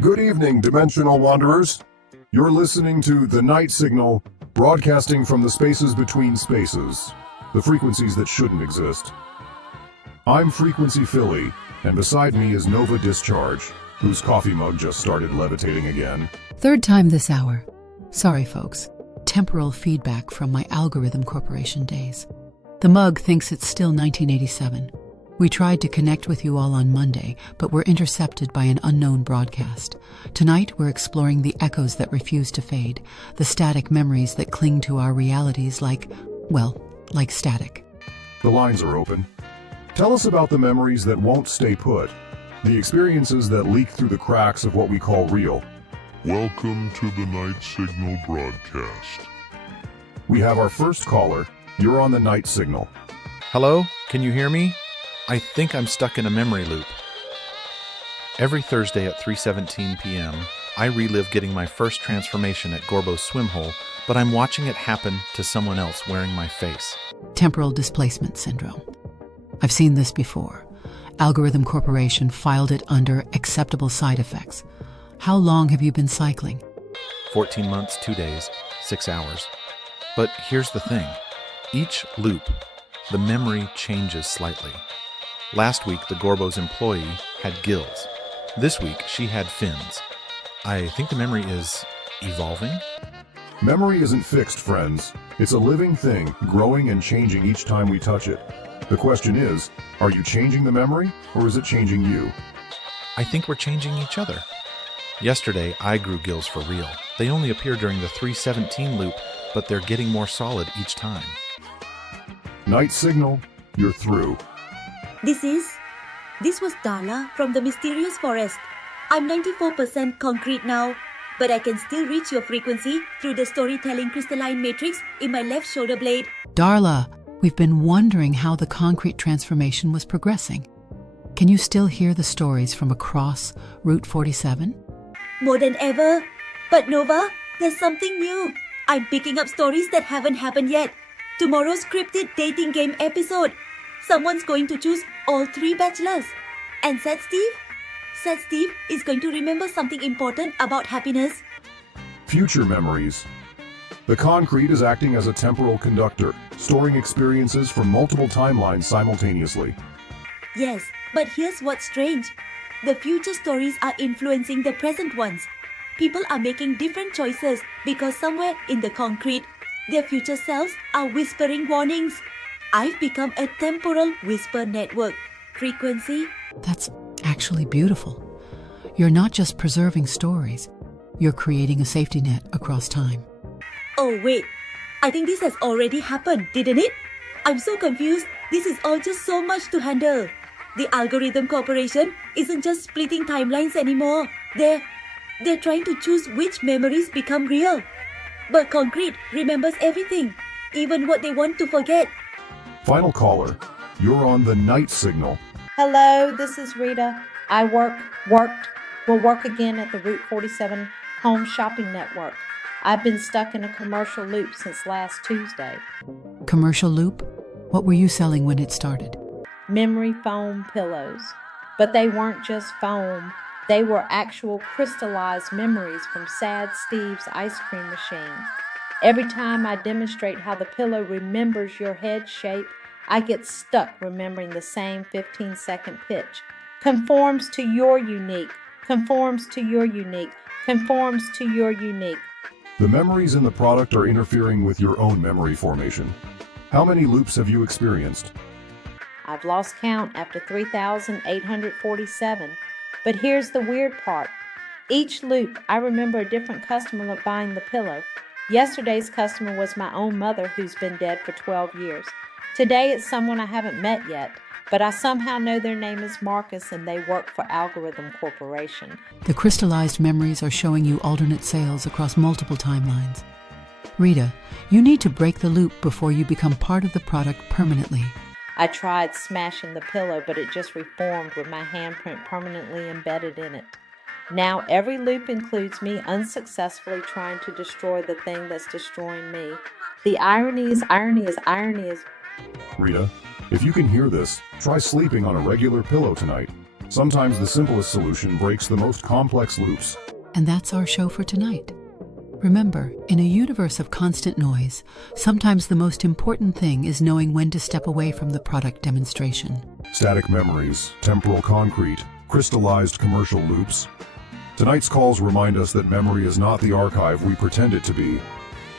Good evening, dimensional wanderers. You're listening to the Night Signal, broadcasting from the spaces between spaces, the frequencies that shouldn't exist. I'm Frequency Philly, and beside me is Nova Discharge, whose coffee mug just started levitating again. Third time this hour. Sorry, folks. Temporal feedback from my Algorithm Corporation days. The mug thinks it's still 1987. We tried to connect with you all on Monday, but were intercepted by an unknown broadcast. Tonight, we're exploring the echoes that refuse to fade, the static memories that cling to our realities like static. The lines are open. Tell us about the memories that won't stay put, the experiences that leak through the cracks of what we call real. Welcome to the Night Signal broadcast. We have our first caller. You're on the Night Signal. Hello? Can you hear me? I think I'm stuck in a memory loop. Every Thursday at 3:17 p.m., I relive getting my first transformation at Gorbo's swim hole, but I'm watching it happen to someone else wearing my face. Temporal displacement syndrome. I've seen this before. Algorithm Corporation filed it under acceptable side effects. How long have you been cycling? 14 months, 2 days, 6 hours. But here's the thing. Each loop, the memory changes slightly. Last week, the Gorbo's employee had gills. This week, she had fins. I think the memory is evolving. Memory isn't fixed, friends. It's a living thing, growing and changing each time we touch it. The question is, are you changing the memory, or is it changing you? I think we're changing each other. Yesterday, I grew gills for real. They only appear during the 3:17 loop, but they're getting more solid each time. Night Signal, you're through. This was Darla from the mysterious forest. I'm 94% concrete now, but I can still reach your frequency through the storytelling crystalline matrix in my left shoulder blade. Darla, we've been wondering how the concrete transformation was progressing. Can you still hear the stories from across Route 47? More than ever. But Nova, there's something new. I'm picking up stories that haven't happened yet. Tomorrow's scripted dating game episode. Someone's going to choose all 3 bachelors. And Sad Steve is going to remember something important about happiness. Future memories. The concrete is acting as a temporal conductor, storing experiences from multiple timelines simultaneously. Yes, but here's what's strange. The future stories are influencing the present ones. People are making different choices because somewhere in the concrete, their future selves are whispering warnings. I've become a temporal whisper network. Frequency. That's actually beautiful. You're not just preserving stories. You're creating a safety net across time. Oh wait, I think this has already happened, didn't it? I'm so confused. This is all just so much to handle. The Algorithm Corporation isn't just splitting timelines anymore. They're trying to choose which memories become real. But concrete remembers everything, even what they want to forget. Final caller. You're on the Night Signal. Hello, this is Rita. I will work again at the Route 47 Home Shopping Network. I've been stuck in a commercial loop since last Tuesday. Commercial loop? What were you selling when it started? Memory foam pillows. But they weren't just foam. They were actual crystallized memories from Sad Steve's ice cream machine. Every time I demonstrate how the pillow remembers your head shape, I get stuck remembering the same 15-second pitch. Conforms to your unique. Conforms to your unique. Conforms to your unique. The memories in the product are interfering with your own memory formation. How many loops have you experienced? I've lost count after 3,847. But here's the weird part. Each loop, I remember a different customer buying the pillow. Yesterday's customer was my own mother, who's been dead for 12 years. Today it's someone I haven't met yet, but I somehow know their name is Marcus and they work for Algorithm Corporation. The crystallized memories are showing you alternate sales across multiple timelines. Rita, you need to break the loop before you become part of the product permanently. I tried smashing the pillow, but it just reformed with my handprint permanently embedded in it. Now every loop includes me unsuccessfully trying to destroy the thing that's destroying me. The irony is. Rita, if you can hear this, try sleeping on a regular pillow tonight. Sometimes the simplest solution breaks the most complex loops. And that's our show for tonight. Remember, in a universe of constant noise, sometimes the most important thing is knowing when to step away from the product demonstration. Static memories, temporal concrete, crystallized commercial loops. Tonight's calls remind us that memory is not the archive we pretend it to be.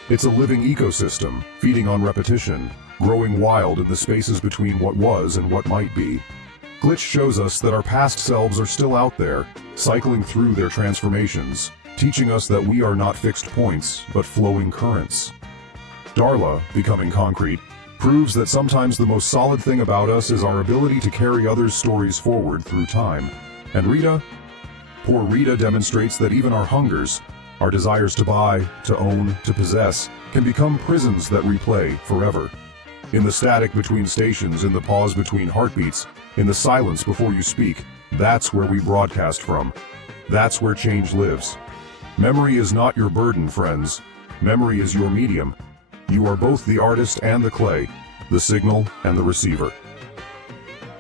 It's a living ecosystem, feeding on repetition, growing wild in the spaces between what was and what might be. Glitch shows us that our past selves are still out there, cycling through their transformations, teaching us that we are not fixed points, but flowing currents. Darla, becoming concrete, proves that sometimes the most solid thing about us is our ability to carry others' stories forward through time. And Rita? Poor Rita demonstrates that even our hungers, our desires to buy, to own, to possess, can become prisons that replay forever. In the static between stations, in the pause between heartbeats, in the silence before you speak, that's where we broadcast from. That's where change lives. Memory is not your burden, friends. Memory is your medium. You are both the artist and the clay, the signal and the receiver.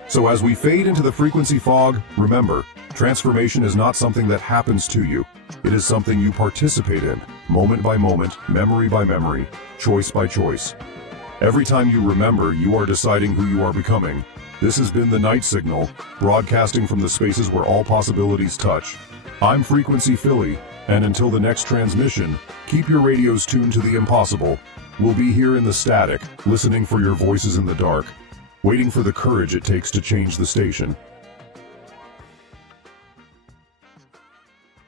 So as we fade into the frequency fog, remember, transformation is not something that happens to you. It is something you participate in, moment by moment, memory by memory, choice by choice. Every time you remember, you are deciding who you are becoming. This has been the Night Signal, broadcasting from the spaces where all possibilities touch. I'm Frequency Philly, and until the next transmission, keep your radios tuned to the impossible. We'll be here in the static, listening for your voices in the dark, waiting for the courage it takes to change the station.